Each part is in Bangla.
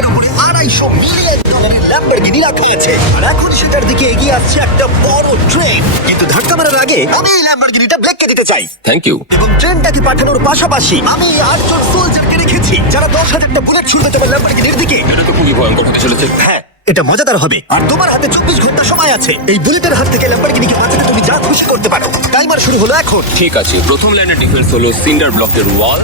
এর উপরে $250 মিলিয়ন ল্যাম্বরগিনি রাখা আছে। আর এখন সেটার দিকে এগিয়ে আসছে একটা বড় ট্রেন। কিন্তু ধাক্কা মারার আগে আমি এই ল্যাম্বরগিনিটা ব্লেককে দিতে চাই। Thank you. এবং ট্রেনটাকে পাঠানোর পাশাপাশি আমি এই 8 জন সোলজারকে রেখেছি যারা 10,000টা বুলেট ছুড়বে তোমার ল্যাম্বরগিনির দিকে। এটা তো খুবই ভয়ঙ্কর হতে চলেছে। হ্যাঁ, এটা মজাদার হবে। আর তোমার হাতে 24 ঘন্টা সময় আছে এই বুলেটের হাত থেকে ল্যাম্বরগিনিকে বাঁচাতে। তুমি যা খুশি করতে পারো। টাইমার শুরু হলো এখন। ঠিক আছে, প্রথম লাইনের ডিফেন্স হলো সিন্ডার ব্লকের ওয়াল,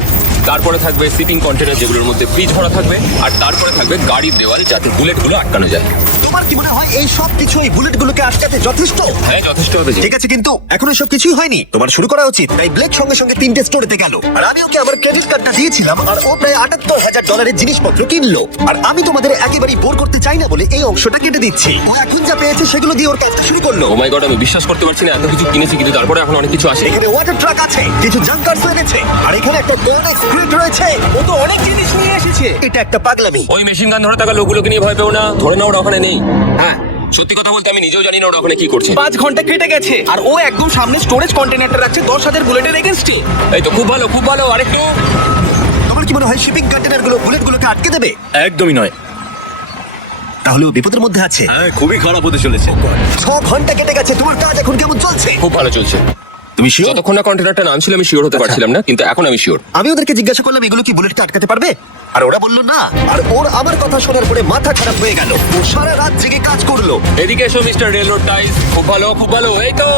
তারপরে থাকবে সিটিং কন্টেনার যেগুলোর মধ্যে ফ্রিজ ভরা থাকবে, আর তারপরে থাকবে গাড়ির দেওয়াল যাতে বুলেটগুলো আটকানো যায়। তোমার কি মনে হয় এই সব কিছু এই বুলেটগুলোকে আটকাতে যথেষ্ট? হ্যাঁ, যথেষ্ট হবে যে। ঠিক আছে, কিন্তু এখনো সব কিছুই হয়নি। তোমার শুরু করা উচিত। তাই ব্লেক সঙ্গে সঙ্গে 3টে স্টোরেতে গেল। আর আমি ওকে আমার ক্রেডিট কার্ডটা দিয়েছিলাম আর ও প্রায় $78,000 জিনিসপত্র কিনলো। আর আমি তোমাদের একেবারেই বোর করতে চাই না বলে এই অংশটা কেটে দিচ্ছি। ও এখন যা পেয়েছে সেগুলো দিয়ে ওর কাজটা শুরু করলো। ও মাই গড, আমি বিশ্বাস করতে পারছি না এত কিছু কিনেছি কিন্তু তারপরে এখন অনেক কিছু আসে। এখানে ওয়াটার ট্রাক আছে, কিছু জাঙ্কারস এনেছে, আর এখানে একটা কোনেক্স গ্রিড রয়েছে। ও তো অনেক জিনিস নিয়ে এসেছে। এটা একটা পাগলামি। ওই মেশিন গান ধরে থাকা লোকগুলোকে নিয়ে ভয় পেও না, ধরে না ওরা ওখানে নেই। হ্যাঁ, সত্যি কথা বলতে আমি নিজেও জানি না ওরা ওখানে কি করছে। 5 ঘন্টা কেটে গেছে আর ও একদম সামনে স্টোরেজ কন্টেনারটা রাখছে 10,000 বুলেটের এগেইনস্টে। এই তো খুব ভালো, খুব ভালো। আরেকটু। তোমার কি মনে হয় শিপিং কন্টেনারগুলো বুলেটগুলোকে আটকে দেবে? একদমই নয়। তাহলে ও বিপদের মধ্যে আছে। হ্যাঁ, খুবই খারাপ হতে চলেছে। 6 ঘন্টা কেটে গেছে। তোমার কাজ এখন কেমন চলছে? খুব ভালো চলছে। তুমি শিওর? যতক্ষণ না কন্টেনারটা নামছিল আমি শিওর হতে পারছিলাম না, কিন্তু এখন আমি শিওর। আমি ওদেরকে জিজ্ঞাসা করলাম এগুলো কি বুলেটকে আটকাতে পারবে, আর ওরা বললো না। আর ওর আমার কথা শোনার পরে মাথা খারাপ হয়ে গেল। ও সারা রাত জেগে কাজ করলো। এদিকে এসো মিস্টার রেলরোড টাইস। খুব ভালো, খুব ভালো। এই তো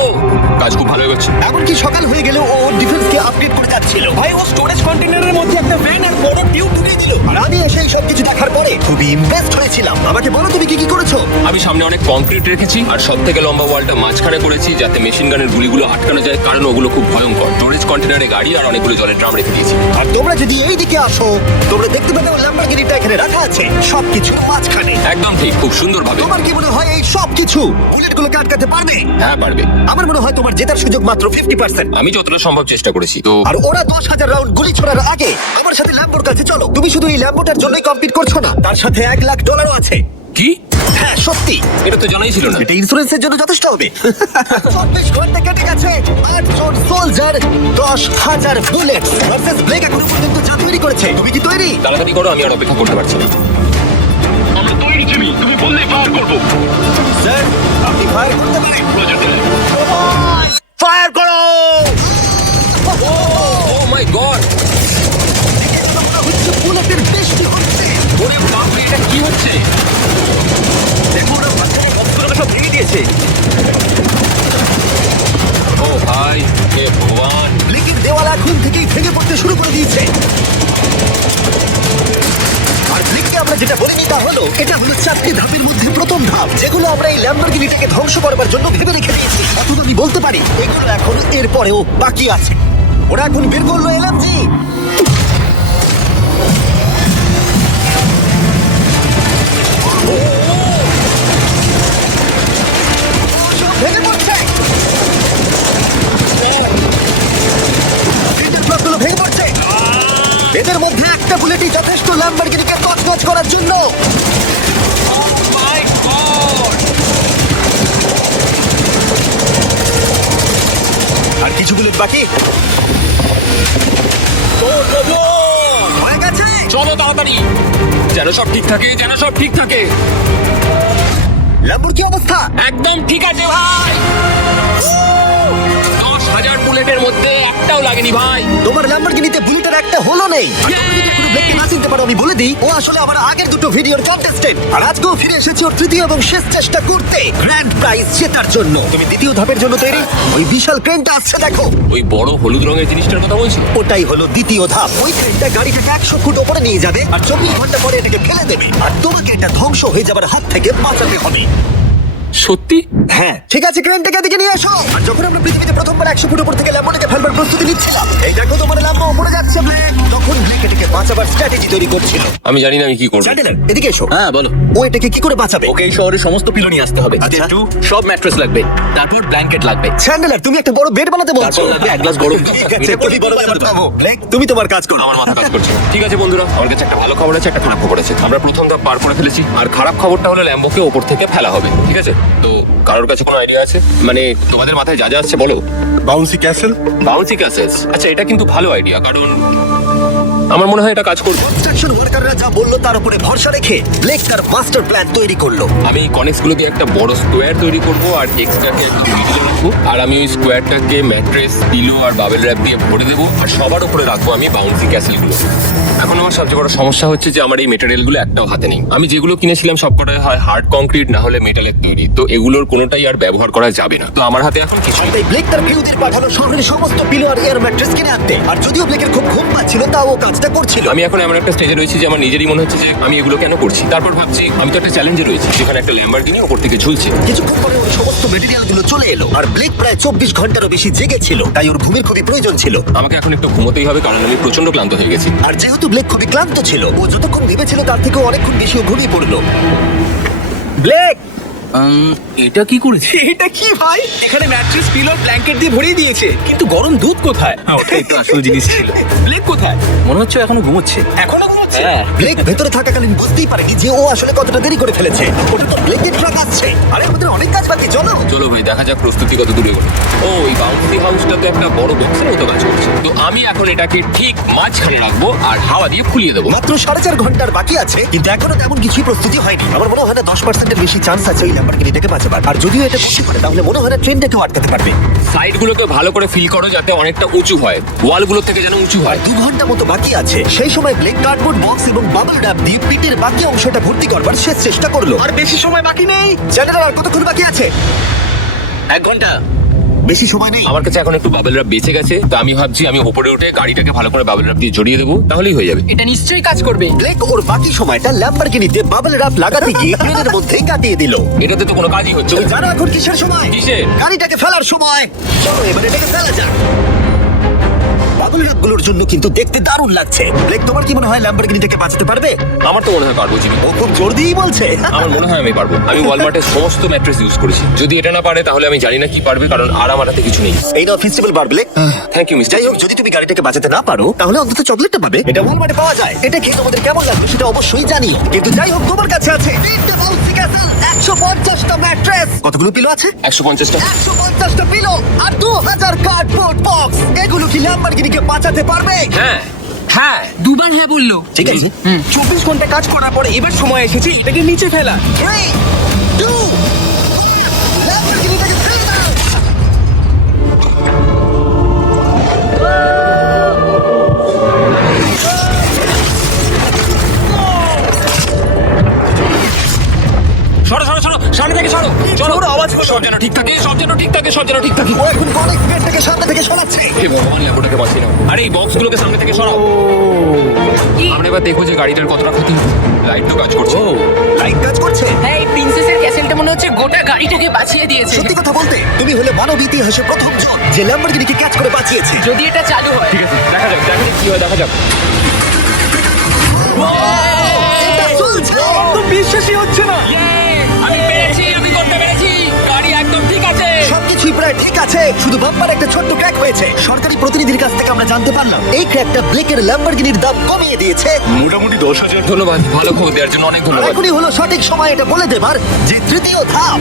কাজ খুব ভালো হয়ে গেছে। এমনকি সকাল হয়ে গেলেও ও ডিফেন্সকে আপডেট করে যাচ্ছিল। ভাই ও স্টোরেজ কন্টেনারের মধ্যে একটা ভেন আর বড় টিউব ঢুকিয়েছিল। আর আমি এসে এই সব কিছু দেখার পরে খুবই ইমপ্রেসড হয়েছিলাম। আমাকে বলো তুমি কি কি করেছো? আমি সামনে অনেক কংক্রিট রেখেছি আর সব থেকে লম্বা ওয়ালটা মাঝখানে করেছি যাতে মেশিন গানের গুলিগুলো আটকানো যায়, কারণ ওগুলো খুব ভয়ঙ্কর। স্টোরেজ কন্টেনারে গাড়ি আর অনেকগুলো জলের ড্রাম রেখে দিয়েছি। আর তোমরা যদি এই দিকে আসো তোমরা দেখতে পাবে ল্যাম্বরগিনিটা এখানে রাখা আছে সবকিছুর মাঝখানে। একদম ঠিক, খুব সুন্দরভাবে। তোমার কি মনে হয় এই সব কিছু বুলেটগুলোকে আটকাতে পারবে? হ্যাঁ, পারবে। আমার মনে হয় তোমার জেতার সুযোগ মাত্র 50%। আমি যতটা সম্ভব চেষ্টা করেছি। তো আর ওরা 10,000 রাউন্ড গুলি ছোড়ার আগে আমার সাথে ল্যাম্বোর কাছে চলো। তুমি শুধু এই ল্যাম্বোটার জন্যই কম্পিট করছো না, তার সাথে $1,00,000 আছে। কি? হ্যাঁ, সত্যি। এটা তো জানাই ছিল না। এটা ইন্স্যুরেন্সের জন্য যথেষ্ট হবে। 24 ঘন্টা কেটে গেছে। 8 জন সোলজার, 10,000 বুলেট ভার্সেস ব্লেক এখনো পর্যন্ত যা তৈরি করেছে। তুমি কি তৈরি? তাড়াতাড়ি করো, আমি আর অপেক্ষা করতে পারছি না। আমরা তৈরি জিমি, তুমি বললেই ফায়ার করবো। স্যার, আপনি ফায়ার করতে পারেন। ফায়ার করো! ও মাই গড! হচ্ছে বুলেটের বৃষ্টি হচ্ছে। ওরে বাপ রে, এটা কি হচ্ছে? দেখো ওরা মাঝখানে বক্সগুলোকে সব ভেঙে দিয়েছে। ও ভাই, হে ভগবান! ব্লেকের দেওয়াল এখন থেকেই ভেঙে পড়তে শুরু করে দিয়েছে। আর ব্লেককে আমরা যেটা বলিনি তা হলো এটা হলো 4টি ধাপের মধ্যে প্রথম ধাপ, যেগুলো আমরা এই ল্যাম্বরগিনিটাকে ধ্বংস করবার জন্য ভেবে রেখে দিয়েছি। এখন আমি বলতে পারি এগুলো এখন এর পরেও বাকি আছে। ওরা এখন বের করলো এলএমজি। ভেঙে পড়ছে। ফিল্টার ব্লকগুলো ভেঙে পড়ছে। এদের মধ্যে একটা বুলেটই যথেষ্ট ল্যাম্বরগিনিকে তছনছ করার জন্য। মাই গড! আর কিছু বুলেট বাকি। হয়ে গেছে। চলো তাড়াতাড়ি, যেন সব ঠিক থাকে, যেন সব ঠিক থাকে। ল্যাম্বোর কি অবস্থা? একদম ঠিক আছে ভাই। 10,000 বুলেটের মধ্যে একটাও লাগেনি ভাই। তোমার ল্যাম্বরগিনিতে বুলেটের একটা হলো নেই। আর তুমি যদি কোনো ব্লেককে না চিনতে পারো আমি বলে দিই ও আসলে আমার আগের দুটো ভিডিওর কন্টেস্টেন্ট। আর আজকেও ফিরে এসেছি ওর তৃতীয় এবং শেষ চেষ্টা করতে, গ্র্যান্ড প্রাইজ জেতার জন্য। তুমি দ্বিতীয় ধাপের জন্য তৈরি? ওই বিশাল ক্রেনটা আসছে দেখো। ওই বড় হলুদ রঙের জিনিসটার কথা বলছি। ওটাই হলো দ্বিতীয় ধাপ। ওই ক্রেনটা গাড়িটাকে 100 ফুট ওপরে নিয়ে যাবে আর 24 ঘন্টা পরে এটাকে ফেলে দেবে। আর তোমাকে এটা ধ্বংস হয়ে যাবার হাত থেকে বাঁচাতে হবে। সত্যি? হ্যাঁ, ঠিক আছে, ক্রেনটাকে এদিকে নিয়ে এসো। আর যখন আমরা পৃথিবীতে প্রথমবার 100 ফুট উপর থেকে ল্যাম্বোটাকে ফেলবার প্রস্তুতি নিচ্ছিলাম, এই দেখো তোমার ল্যাম্বো উপরে যাচ্ছে ব্লেক। তখন ব্লেক এটাকে বাঁচাবার স্ট্র্যাটেজি তৈরি করছিল। আমি জানি না আমি কি করবো। চ্যান্ডেলার, এদিকে এসো। হ্যাঁ, বলো। ও এটাকে কি করে বাঁচাবে? ওকে এই শহরে সমস্ত পিলো নিয়ে আসতে হবে। আচ্ছা। সব ম্যাট্রেস লাগবে, তারপর ব্ল্যাঙ্কেট লাগবে, চ্যান্ডেলার, তুমি একটা বড় বেড বানাতে বলছো। তারপর লাগবে 1 গ্লাস গরম দুধ। ঠিক আছে, তুমি বড় ব্যাপার ভাবো। ব্লেক, তুমি তোমার কাজ করো। আমার মাথা কাজ করছে। ঠিক আছে বন্ধুরা, আমার কাছে একটা ভালো খবর আছে, একটা খারাপ খবর আছে। আমরা প্রথম ধাপ পার করে ফেলেছি, আর খারাপ খবরটা হলো ল্যাম্বোকে ওপর থেকে ফেলা হবে। ঠিক আছে, তো কারোর কাছে কোনো আইডিয়া আছে? মানে তোমাদের মাথায় যা যা আসছে বলো। Bouncy castle. বাউন্সি ক্যাসেলস, আচ্ছা এটা কিন্তু ভালো আইডিয়া, কারণ আমার মনে হয় এটা কাজ করবে। কনস্ট্রাকশন ওয়ার্কাররা যা বললো তার উপরে ভরসা রেখে ব্লেক তার মাস্টার প্ল্যান তৈরি করলো। আমি কনেক্স গুলো দিয়ে একটা বড় স্কোয়ার তৈরি করবো আর এক্সট্রাকে একটা মিডিলে রাখবো, আর আমি ওই স্কোয়ারটাকে ম্যাট্রেস, পিলো আর বাবেল র্যাপ দিয়ে ভরে দেবো, আর সবার উপরে রাখবো আমি বাউন্সি ক্যাসেল গুলো। এখন আমার সবচেয়ে বড় সমস্যা হচ্ছে যে আমার এই মেটেরিয়াল গুলো একটাও হাতে নেই। আমি যেগুলো কিনেছিলাম সবকটাই হয় হার্ড কংক্রিট না হলে মেটালের তৈরি, তো এগুলোর কোনোটাই আর ব্যবহার করা যাবে না। তো আমার হাতে এখন কিছু আর তাই ব্লেক তার ক্রিউদের পাঠালো শহরের সমস্ত পিলো আর এয়ার ম্যাট্রেস কিনে আনতে। আর যদিও ব্লেকের খুব ঘুম পাচ্ছিল তাও ও কাজটা করছিল। আমি এখন এমন একটা স্টেজে রয়েছি যে আমার নিজেরই মনে হচ্ছে যে আমি এগুলো কেন করছি। তারপর ভাবছি আমি তো একটা চ্যালেঞ্জে রয়েছি যেখানে একটা ল্যাম্বরগিনি উপর থেকে ঝুলছে। কিছুক্ষণ পরে ওর সমস্ত মেটেরিয়াল গুলো চলে এলো আর ব্লেক প্রায় 24 ঘন্টারও বেশি জেগেছিল, তাই ওর ঘুমের খুবই প্রয়োজন ছিল। আমাকে এখন একটু ঘুমোতেই হবে কারণ আমি প্রচন্ড ক্লান্ত হয়ে গেছি। আর যেহেতু ব্লেক খুবই ক্লান্ত ছিল, ও যতক্ষণ ভেবেছিল তার থেকে অনেকক্ষণ বেশি ও ঘুমিয়ে পড়লো। ব্লেক, এটা কি করেছে? এটা কি ভাই? এখানে ম্যাট্রেস, পিলো, ব্ল্যাঙ্কেট দিয়ে ভরিয়ে দিয়েছে, কিন্তু গরম দুধ কোথায়? ওটাই তো আসল জিনিস ছিল। ব্লেক কোথায়? মনে হচ্ছে এখনো ঘুমোচ্ছে। এখনো ঘুমোচ্ছে? হ্যাঁ। ব্লেক ভেতরে থাকাকালীন বুঝতেই পারেনি যে ও আসলে কতটা দেরি করে ফেলেছে। ওটা তো ব্লেকের ট্রাক আসছে, আরে আমাদের অনেক কাজ বাকি। চলো চলো ভাই দেখা যাক প্রস্তুতি কত দূরে গেল। ও ওই বাউন্সি হাউসটা তো একটা বড় বক্সের মতো কাজ করছে, তো আমি এখন এটাকে ঠিক মাঝখানে রাখবো আর হাওয়া দিয়ে ফুলিয়ে দেবো। মাত্র 4.5 ঘন্টার বাকি আছে, কিন্তু এখনো তেমন কিছুই প্রস্তুতি হয়নি। আমার মনে হয় না 10%-এর বেশি চান্স আছে ওই ল্যাম্বরগিনিটাকে বাঁচাবার। আর যদিও এটা বসে পড়ে তাহলে মনে হয় না ট্রেনটাকেও আটকাতে পারবে। সাইড গুলোকে ভালো করে ফিল করো যাতে অনেকটা উঁচু হয়, ওয়াল গুলো থেকে যেন উঁচু হয়। 2 ঘন্টা মতো বাকি আছে। সেই সময় ব্লেক কার্ডবোর্ড বক্স এবং বাবল র্যাপ দিয়ে পিটের বাকি অংশটা ভর্তি করবার শেষ চেষ্টা করলো। আর বেশি সময় বাকি নেই। জেনারেল আর কতক্ষণ বাকি আছে? 1 ঘন্টা। বেশি সময় নেই। আমার কাছে এখন একটু বাবেল র্যাপ বেঁচে গেছে, তো আমি ভাবছি আমি উপরে উঠে গাড়িটাকে ভালো করে বাবেল র্যাপ দিয়ে জড়িয়ে দেবো, তাহলেই হয়ে যাবে। এটা নিশ্চয়ই কাজ করবে। ব্লেক ওর বাকি সময়টা ল্যাম্বরগিনিতে বাবল র্যাপ লাগাতে গিয়ে প্লেনের মধ্যেই কাটিয়ে দিল। এটাতে তো কোনো কাজই হচ্ছে না। জানো এখন কিসের সময়? কিসের? গাড়িটাকে ফেলার সময়। চলো এবার এটাকে ফেলা যাক। বাবল র্যাপগুলোর জন্য কিন্তু দেখতে দারুণ লাগছে। ব্লেক, তোমার কি মনে হয় ল্যাম্বরগিনিটাকে বাঁচাতে পারবে? আমার তো মনে হয় পারবো জিমি। ও খুব জোর দিয়েই বলছে। আমার মনে হয় আমি পারবো। আমি ওয়ালমার্টের সমস্ত ম্যাট্রেস ইউজ করেছি, যদি এটা না পারে তাহলে আমি জানি না কি পারবে, কারণ আর আমার হাতে কিছু নেই। এই নাও ফেস্টিভ্যাল বার ব্লেক। Thank you mister. যাই হোক, যদি তুমি গাড়িটাকে বাঁচাতে না পারো তাহলে অন্তত চকলেটটা পাবে। এটা ওয়ালমার্টে পাওয়া যায়। এটা খেয়ে তোমাদের কেমন লাগবে সেটা অবশ্যই জানিও। কিন্তু যাই হোক, তোমার কাছে আছে 150টা ম্যাট্রেস। কতগুলো পিলো আছে? 150টা। 150টা পিলো আর 2000 কার্ডবোর্ড বক্স। এগুলো কি ল্যাম্বরগিনিকে বাঁচাতে পারবে? হ্যাঁ হ্যাঁ। দুবার হ্যাঁ বললো। ঠিক আছে। 24 ঘন্টা কাজ করার পরে এবার সময় এসেছে এটাকে নিচে ফেলা। 3, 2, ল্যাম্বরগিনিটাকে ফেলে দাও। সরো সরো সরো, সামনে থেকে সরো। চলো আওয়াজ সব যেন ঠিক থাকে, সব যেন ঠিক থাকে, সব যেন ঠিক থাকে। ও এখন অনেক গেটটাকে সামনে থেকে সরাচ্ছে। হে ভগবান, ল্যাম্বোটাকে বাঁচিয়ে নাও। আরে এই বক্সগুলোকে সামনে থেকে সরাও। আমরা এবার দেখবো যে গাড়িটার কতটা ক্ষতি। লাইট তো কাজ করছে। লাইট কাজ করছে। হ্যাঁ, এই প্রিন্সেসের ক্যাসেলটা মনে হচ্ছে গোটা গাড়িটাকে বাঁচিয়ে দিয়েছে। সত্যি কথা বলতে তুমি হলে মানব ইতিহাসে প্রথম জন যে ল্যাম্বরগিনিকে ক্যাচ করে বাঁচিয়েছে। যদি এটা চালু হয়। ঠিক আছে, দেখা যাক দেখা যাক কি হয়, দেখা যাক। এটা চলছে। তো বিশ্বাসই হচ্ছে না। আমি পেরেছি, আমি করতে পেরেছি। গাড়ি একদম ঠিক আছে। সবকিছুই প্রায় ঠিক আছে, শুধু বাম্পার একটা ছোট্ট ক্র্যাক হয়েছে। সরকারি প্রতিনিধির কাছ থেকে আমরা জানতে পারলাম এই ক্র্যাকটা ব্লেকের ল্যাম্বরগিনির দাম কমিয়ে দিয়েছে। মোটামুটি 10,000। ধন্যবাদ, ভালো খবর দেওয়ার জন্য অনেক ধন্যবাদ। এখনই হলো সঠিক সময় এটা বলে দেবার যে তৃতীয় ধাপ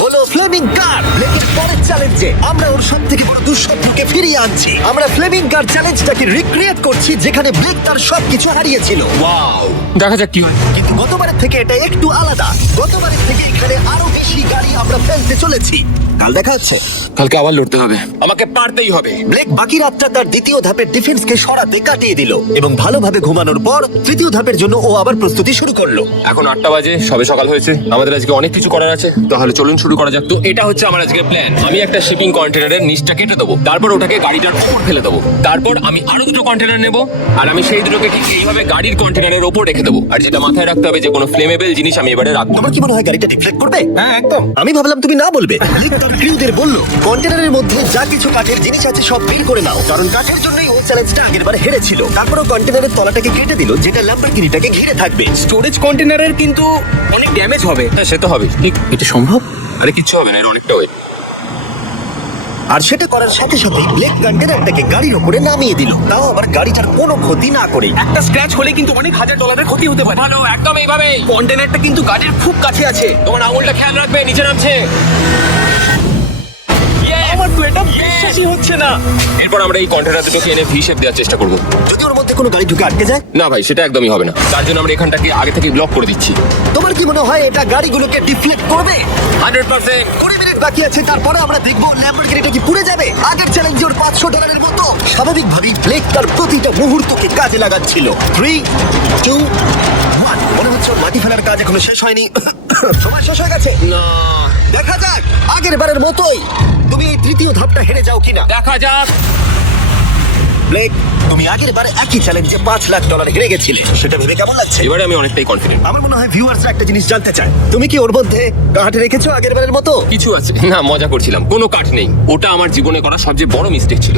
হলো ফ্লেমিং কার। ব্লেকের পরের চ্যালেঞ্জে আমরা ওর সব থেকে বড় দুঃস্বপ্নকে ফিরিয়ে আনছি। আমরা ফ্লেমিং কার চ্যালেঞ্জটাকে রিক্রিয়েট করছি যেখানে ব্লেক তার সবকিছু হারিয়েছিল। ওয়াও, দেখা যাক কি হয়। কিন্তু গতবারের থেকে এটা একটু আলাদা। গতবারের থেকে এখানে আরো বেশি গাড়ি আমরা ফেলতে চলেছি। কাল দেখা হচ্ছে। কালকে আবার লড়তে হবে, আমাকে পারতেই হবে। ব্লেক বাকি রাতটা তার দ্বিতীয় ধাপের ডিফেন্সকে সরাতে কাটিয়ে দিল এবং ভালোভাবে ঘুমানোর পর তৃতীয় ধাপের জন্য ও আবার প্রস্তুতি শুরু করলো। এখন 8টা বাজে, সবে সকাল হয়েছে। আমাদের আজকে অনেক কিছু করার আছে, তাহলে চলুন শুরু করা যাক। তো এটা হচ্ছে আমার আজকের প্ল্যান। আমি একটা শিপিং কন্টেনারের নিচটা কেটে দেবো, তারপর ওটাকে গাড়িটার উপর ফেলে দেবো। তারপর আমি আরো দুটো কন্টেনার নেব, আর আমি সেই দুটোকে ঠিক এইভাবে গাড়ির কন্টেনারের ওপর রেখে দেবো। আর যেটা মাথায় রাখতে হবে যে কোনো ফ্লেমেবল জিনিস আমি এবারে রাখবো। তোমার কি মনে হয় গাড়িটা ডিফ্লেক্ট করবে? হ্যাঁ একদম। আমি ভাবলাম তুমি না বলবে। ব্লেক তার ক্রিউদের বলল কন্টেনারের মধ্যে যা কিছু কাঠের জিনিস আছে সব বের করে নাও, কারণ কাঠের জন্যই ও চ্যালেঞ্জটা আগেরবার হেরেছিল। তারপরও কন্টেনারের তলাটাকে কেটে দিল যেটা ল্যাম্বরগিনিটাকে ঘিরে থাকবে। স্টোরেজ কন্টেনারের কিন্তু অনেক ড্যামেজ হবে। হ্যাঁ সে তো হবে। ঠিক, এটা সম্ভব? আরে কিচ্ছু হবে না, এর অনেকটা ওয়েট। আর সেটা করার সাথে সাথে ব্লেক কন্টেনারটাকে গাড়ির উপরে নামিয়ে দিল, তাও আবার গাড়িটার কোনো ক্ষতি না করে। একটা স্ক্র্যাচ হলে কিন্তু অনেক $1,000 ক্ষতি হতে পারে। ভালো, একদম এইভাবে। কন্টেনারটা কিন্তু গাড়ির খুব কাছে আছে। তোমার আঙুলটা খেয়াল রাখবে, নিচে নামছে। আমার কিন্তু এটা বিশ্বাসই হচ্ছে না। এরপর আমরা এই কন্টেনার দুটোকে এনে ভি শেপ দেওয়ার চেষ্টা করবো। যদি ওর মধ্যে কোনো গাড়ি ঢুকে আটকে যায়, না ভাই, সেটা একদমই হবে না। তার জন্য আমরা এখানটাকে আগে থেকে ব্লক করে দিচ্ছি। তোমার কি মনে হয় এটা গাড়িগুলোকে ডিফ্লেক্ট করবে? 100%। 20 মিনিট বাকি আছে, তারপরে আমরা দেখবো ল্যাম্বরগিনিটা কি পুড়ে যাবে। আগের চ্যালেঞ্জে ওর $500 মতো। স্বাভাবিকভাবেই ব্লেক তার প্রতিটা মুহূর্তকে কাজে লাগাচ্ছিল। 3, 2, 1। মনে হচ্ছে ওর মাটি ফেলার কাজ এখনো শেষ হয়নি। সময় শেষ হয়ে গেছে। না, দেখা যাক আগের বারের মতোই তুমি এই তৃতীয় ধাপটা হেরে যাও কিনা। দেখা যাক। ব্লেক, তুমি আগের বারে একই চ্যালেঞ্জে $5 লাখ হেরে গেছিলে। সেটা ভেবে কেমন লাগছে? এবারে আমি অনেকটাই কনফিডেন্ট। আমার মনে হয় ভিউয়ার্সরা একটা জিনিস জানতে চায়, তুমি কি ওর মধ্যে কাঠ রেখেছো আগের বারের মতো? কিছু আছে না, মজা করছিলাম। কোনো কাঠ নেই। ওটা আমার জীবনে করা সবচেয়ে বড় মিস্টেক ছিল।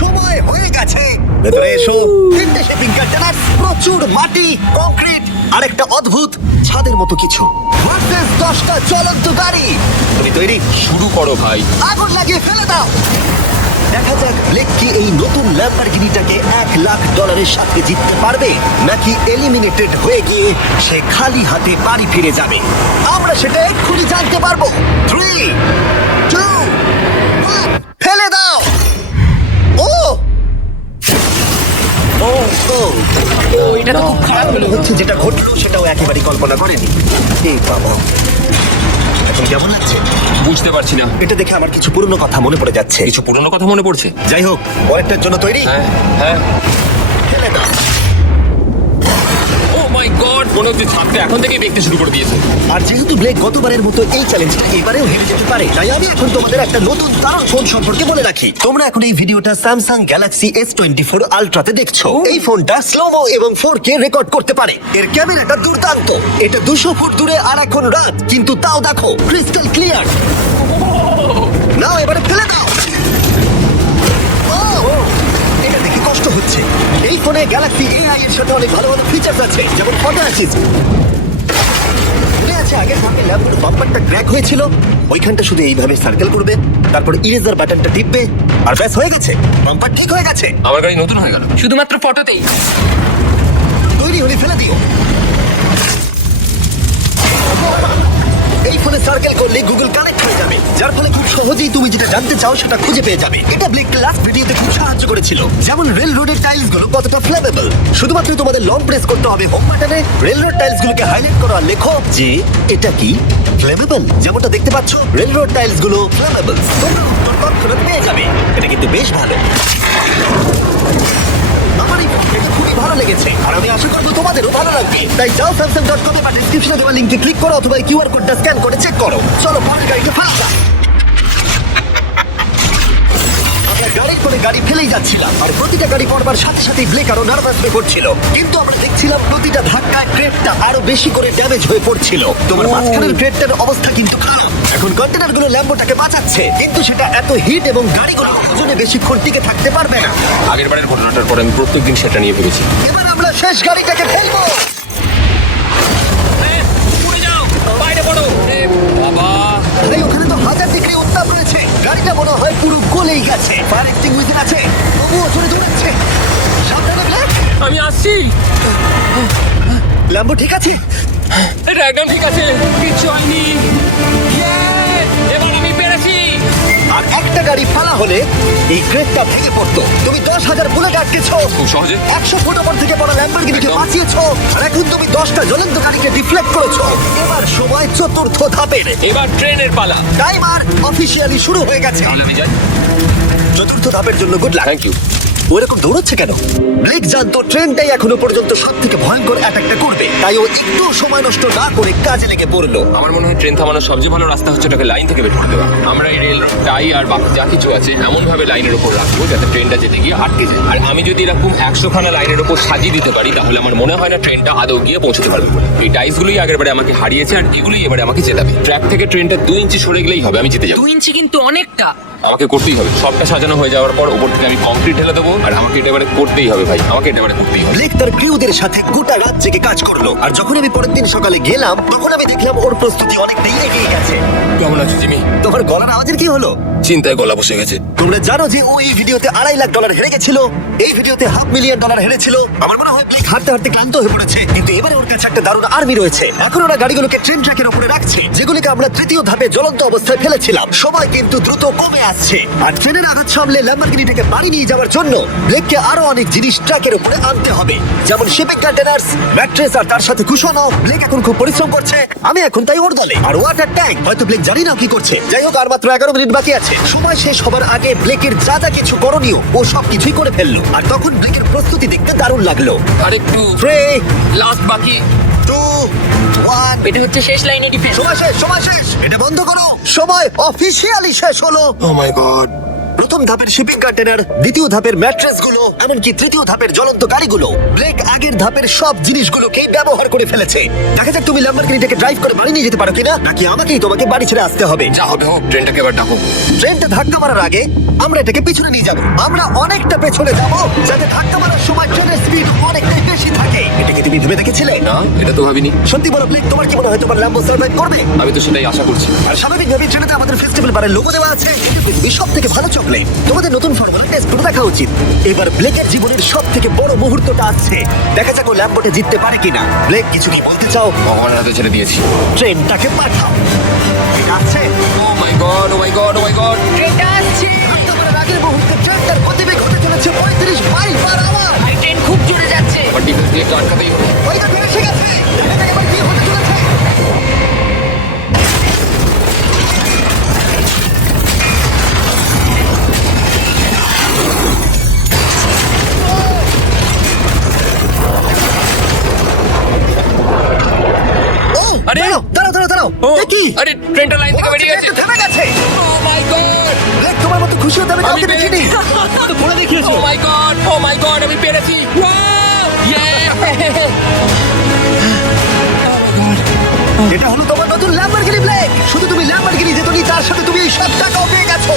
সময় হয়ে গেছে, ভেতরে এসো। তিনটে শিপিং কন্টেনার, প্রচুর মাটি, কংক্রিট আর একটা অদ্ভুত ছাদের মতো কিছু ভার্সেস 10টা চলন্ত গাড়ি। তুমি তৈরি? শুরু করো ভাই। আগুন লাগিয়ে ফেলে দাও। দেখা যাক ব্লেক কি এই নতুন ল্যাম্বরগিনিটাকে $1 লাখ সাথে জিততে পারবে, নাকি এলিমিনেটেড হয়ে গিয়ে সে খালি হাতে বাড়ি ফিরে যাবে। আমরা সেটা এক্ষুনি জানতে পারবো। 3, 2, 1, ফেলে দাও। ও ও ও, এটা তো খুব খারাপ হলো। মনে হচ্ছে যেটা ঘটলো সেটাও একেবারেই কল্পনা করেনি। এই বাবা, এখন কেমন লাগছে? বুঝতে পারছি না। এটা দেখে আমার কিছু পুরনো কথা মনে পড়ে যাচ্ছে। কিছু পুরনো কথা মনে পড়ছে। যাই হোক, পরেরটার জন্য তৈরি? হ্যাঁ হ্যাঁ। ফেলে দাও। ও মাই গড, মনে হচ্ছে ছাদটা এখন থেকেই দেখতে শুরু করে দিয়েছে। আর যেহেতু ব্লেক গতবারের মতো এই চ্যালেঞ্জটা এবারেও হেরে যেতে পারে, তাই আমি এখন তোমাদের একটা নতুন দারুণ ফোন সম্পর্কে বলে রাখি। তোমরা এখন এই ভিডিওটা স্যামসাং গ্যালাক্সি S24 আলট্রাতে দেখছো। এই ফোনটা স্লোমো এবং 4K রেকর্ড করতে পারে। এর ক্যামেরাটা দুর্দান্ত। এটা 200 ফুট দূরে আর এখন রাত, কিন্তু তাও দেখো ক্রিস্টাল ক্লিয়ার। নাও এবারে ফেলে দাও। ও, এটা দেখে কষ্ট হচ্ছে। এই ফোনে গ্যালাক্সি AI এর সাথে অনেক ভালো ভালো ফিচার্স আছে, যেমন ফটো অ্যাসিস্ট। মনে আছে আগের ধাপে ল্যাম্পের বাম্পারটা ক্র্যাক হয়েছিল? ওইখানটা শুধু এইভাবে সার্কেল করবে, তারপর ইরেজার বাটনটা টিপবে, আর ব্যাস হয়ে গেছে, বাম্পার ঠিক হয়ে গেছে। আমার গাড়ি নতুন হয়ে গেল। শুধুমাত্র ফটোতেই। তৈরি হলে ফেলে দিও। এই ফোনে সার্কেল করলে গুগল কানেক্ট হয়ে যাবে, যার ফলে খুব সহজেই তুমি যেটা জানতে চাও সেটা খুঁজে পেয়ে যাবে। এটা ব্লেক লাস্ট ভিডিওতে খুব সাহায্য করেছিল, যেমন রেল রোডের টাইলস গুলো কতটা ফ্লেমেবল। শুধুমাত্র তোমাদের লং প্রেস করতে হবে হোম বাটনে, রেল রোড টাইলস গুলোকে হাইলাইট করো আর লেখো যে এটা কি ফ্লেমেবল। যেমনটা দেখতে পাচ্ছ, রেল রোড টাইলস গুলো ফ্লেমেবল। তোমরা উত্তর তৎক্ষণাৎ পেয়ে যাবে। এটা কিন্তু বেশ ভালো। আমার এই এটা খুবই ভালো লেগেছে, আর আমি আশা করবো তোমাদেরও ভালো লাগবে। তাই যাও samsung.com বা ডেসক্রিপশনে দেওয়া লিংকে ক্লিক করো, অথবা কিউআর কোডটা স্ক্যান করে চেক করো। চলো পরের গাড়িতে ফাঁকা। আমরা গাড়ির পরে গাড়ি ফেলেই যাচ্ছিলাম, আর প্রতিটা গাড়ি পড়বার সাথে সাথে ব্লেক আরো নার্ভাস হয়ে পড়ছিল। কিন্তু আমরা দেখছিলাম প্রতিটা ধাক্কায় ক্রেটটা আরো বেশি করে ড্যামেজ হয়ে পড়ছিল। তোমার মাঝখানের ক্রেটটার অবস্থা কিন্তু খারাপ। এখন কন্টেনার গুলো ল্যাম্বোটাকে বাঁচাচ্ছে, কিন্তু সেটা এত হিট এবং গাড়িগুলো ওজনে বেশিক্ষণ টিকে থাকতে পারবে না। আগের বারের ঘটনাটার পর আমি প্রত্যেকদিন সেটা নিয়ে ভেবেছি। এবার আমরা শেষ গাড়িটাকে ফেলবো। উড়ে যাও, বাইরে পড়ো। বাবা, ভাই, ওখানে তো 1000 ডিগ্রি উত্তাপ রয়েছে। গাড়িটা মনে হয় পুরো গলেই গেছে। ফায়ার এক্সটিংগুইশার আছে, তবুও জোরে দৌড়াচ্ছে। সাবধানে ব্লেক। আমি আসছি। ল্যাম্বো ঠিক আছে? এটা একদম ঠিক আছে, কিচ্ছু হয়নি। এবার আমি পেরেছি। আর একটা গাড়ি ফালা হলে এই ক্রেটটা ভেঙে পড়তো। তুমি 10,000 বুলেট আটকেছো, খুব সহজে। 100 ফুট ওপর থেকে পড়া ল্যাম্বরগিনিকে একদম। বাঁচিয়েছো, আর এখন তুমি 10টা জ্বলন্ত গাড়িকে ডিফ্লেক্ট করেছো। এবার সময় চতুর্থ ধাপের। এবার ট্রেনের পালা। টাইমার অফিসিয়ালি শুরু হয়ে গেছে। তাহলে আমি যাই। চতুর্থ ধাপের জন্য গুড লাক। Thank you. ও এরকম দৌড়চ্ছে কেন? ব্লেক জানতো ট্রেনটাই এখনো পর্যন্ত সব থেকে ভয়ঙ্কর অ্যাটাকটা করবে, তাই ও একটু সময় নষ্ট না করে কাজে লেগে পড়লো। আমার মনে হয় ট্রেন থামানোর সবচেয়ে ভালো রাস্তা হচ্ছে ওটাকে লাইন থেকে বের করে দেওয়া। আমরা এই রেল টাই আর বাকি যা কিছু আছে এমন ভাবে লাইনের উপর রাখবো যাতে ট্রেনটা যেতে গিয়ে আটকে যায়। আর আমি যদি এরকম 100 খানা লাইনের উপর সাজিয়ে দিতে পারি, তাহলে আমার মনে হয় না ট্রেনটা আদৌ গিয়ে পৌঁছতে পারবে বলে। এই টাইসগুলোই আগের বারে আমাকে হারিয়েছে, আর এগুলোই এবারে আমাকে জেতাবে। ট্র্যাক থেকে ট্রেনটা 2 ইঞ্চি সরে গেলেই হবে, আমি জিতে যাবো। 2 ইঞ্চি কিন্তু অনেকটা। আমাকে করতেই হবে। সবটা সাজানো হয়ে যাওয়ার পর উপর থেকে আমি কংক্রিট ঢেলে দেবো, আর আমাকে এটা এবারে করতেই হবে ভাই, আমাকে এটা এবারে করতেই হবে। ব্লেক তার ক্রিউদের সাথে গোটা রাত জেগে কাজ করলো, আর যখন আমি পরের দিন সকালে গেলাম তখন আমি দেখলাম ওর প্রস্তুতি অনেকটাই এগিয়ে গেছে। কেমন আছো জিমি? তোমার গলার আওয়াজের কি হলো? চিন্তায় গলা বসে গেছে। তোমরা জানো যে ও এই ভিডিওতে $2.5 লাখ হেরে গেছিল, এই ভিডিওতে $500,000 হেরেছিল। আমার মনে হয় ব্লেক হাঁটতে হাঁটতে ক্লান্ত হয়ে পড়েছে, কিন্তু এবারে ওর কাছে একটা দারুণ আর্মি রয়েছে। এখন ওরা গাড়িগুলোকে ট্রেন ট্র্যাকের উপরে রাখছে, যেগুলিকে আমরা তৃতীয় ধাপে জ্বলন্ত অবস্থায় ফেলেছিলাম। সময় কিন্তু দ্রুত কমে আসছে, আর ট্রেনের আঘাত সামলে ল্যাম্বরগিনিটাকে বাড়ি নিয়ে যাওয়ার জন্য ব্লেককে আরো অনেক জিনিস ট্র্যাকের উপরে আনতে হবে, যেমন শিপিং কন্টেনার্স, ম্যাট্রেস আর তার সাথে কুশনও। ব্লেক এখন খুব পরিশ্রম করছে, আমি এখন তাই ওর দলে। আর ওয়াটার ট্যাঙ্ক, হয়তো ব্লেক জানি না কি করছে। যাই হোক, আর মাত্র 11 মিনিট বাকি আছে। সময় শেষ হবার আগে ব্লেকের যা যা কিছু করণীয় ও সব কিছুই করে ফেললো। আর তখন ব্লেকের প্রস্তুতি দেখতে দারুণ লাগলো। আর একটু 3, লাস্ট বাকি। 2, 1, এটা হচ্ছে শেষ লাইনে ডিফেন্স। সময় শেষ, সময় শেষ। এটা বন্ধ করো। সময় অফিসিয়ালি শেষ হলো। ও মাই গড। প্রথম ধাপের শিপিং কন্টেনার, দ্বিতীয় ধাপের ম্যাট্রেস গুলো, এমনকি তৃতীয় ধাপের জ্বলন্ত গাড়িগুলো। ব্লেক আগের ধাপের সব জিনিসগুলোকে ব্যবহার করে ফেলেছে। দেখা যাক তুমি ল্যাম্বরগিনিটাকে ড্রাইভ করে বাড়ি নিয়ে যেতে পারো কিনা, নাকি আমাকেই তোমাকে বাড়ি ছেড়ে আসতে হবে। যা হবে হোক, ট্রেনটাকে এবার ডাকো। ট্রেনটা ধাক্কা মারার আগে আমরা এটাকে পিছনে নিয়ে যাব। আমরা অনেকটা পেছনে যাব, যাতে ধাক্কা মারার সময় ট্রেনের স্পিড অনেকটাই বেশি থাকে। এটাকে তুমি ভেবে দেখেছিলে? না, এটা তো ভাবিনি। সত্যি বলো ব্লেক, তোমার কি মনে হয় তোমার ল্যাম্বো সার্ভাইভ করবে? আমি তো সেটাই আশা করছি। আর স্বাভাবিকভাবে ট্রেনেতে আমাদের ফেস্টিভ্যাল বারের লোগো দেওয়া আছে। এটা পৃথিবীর সব থেকে ভালো চকলেট। তোমাদের নতুন ফর্মুলা টেস্ট করে দেখা উচিত। এবার ব্লেকের জীবনের সব থেকে বড় মুহূর্তটা আসছে। দেখা যাক ও ল্যাম্বোটে জিততে পারে কিনা। ব্লেক, কিছু কি বলতে চাও? ভগবানের হাতে ছেড়ে দিয়েছি। ট্রেনটাকে পাঠাও। এটা আসছে। ও মাই গড, ও মাই গড, ও মাই গড। ট্রেনটা আসছে। ধাক্কা মারার আগের মুহূর্তে ট্রেনটার গতিবেগ হতে চলেছে 35 মাইল পার আওয়ার। আর ট্রেন খুব জোরে যাচ্ছে। আমার ডিফেন্স দিয়ে আটকাতেই হবে। ওই দেখো, এসে গেছে। এটা এবার কি হতে চলেছে? ও, আরে! দাঁড়াও, দাঁড়াও, দাঁড়াও, দাঁড়াও। ও, এ কি? আরে ট্রেনটা লাইন থেকে বেরিয়ে গেছে। ট্রেনটা থেমে গেছে। ও মাই গড। ব্লেক, তোমার মতো খুশি হতে আমি আমি কাউকে দেখিনি। তো পড়ে দেখিয়েছো। ও মাই গড, ও মাই গড, আমি পেরেছি। ইয়ে! এটা হলো তোমার নতুন ল্যাম্বরগিনি ব্লেক। শুধু তুমি ল্যাম্বরগিনি জেতনি, তার সাথে তুমি এই সব টাকাও পেয়ে গেছো।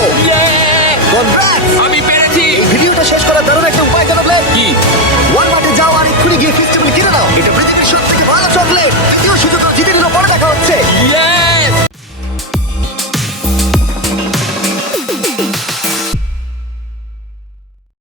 Congrats! আমি পেরেছি। ভিডিওটা শেষ করার দারুণ একটা উপায় জানো ব্লেক? কি? ওয়ালমার্টে যাও আর এক্ষুনি গিয়ে ফেস্টিভ্যাল কিনে নাও। এটা পৃথিবীর সব থেকে ভালো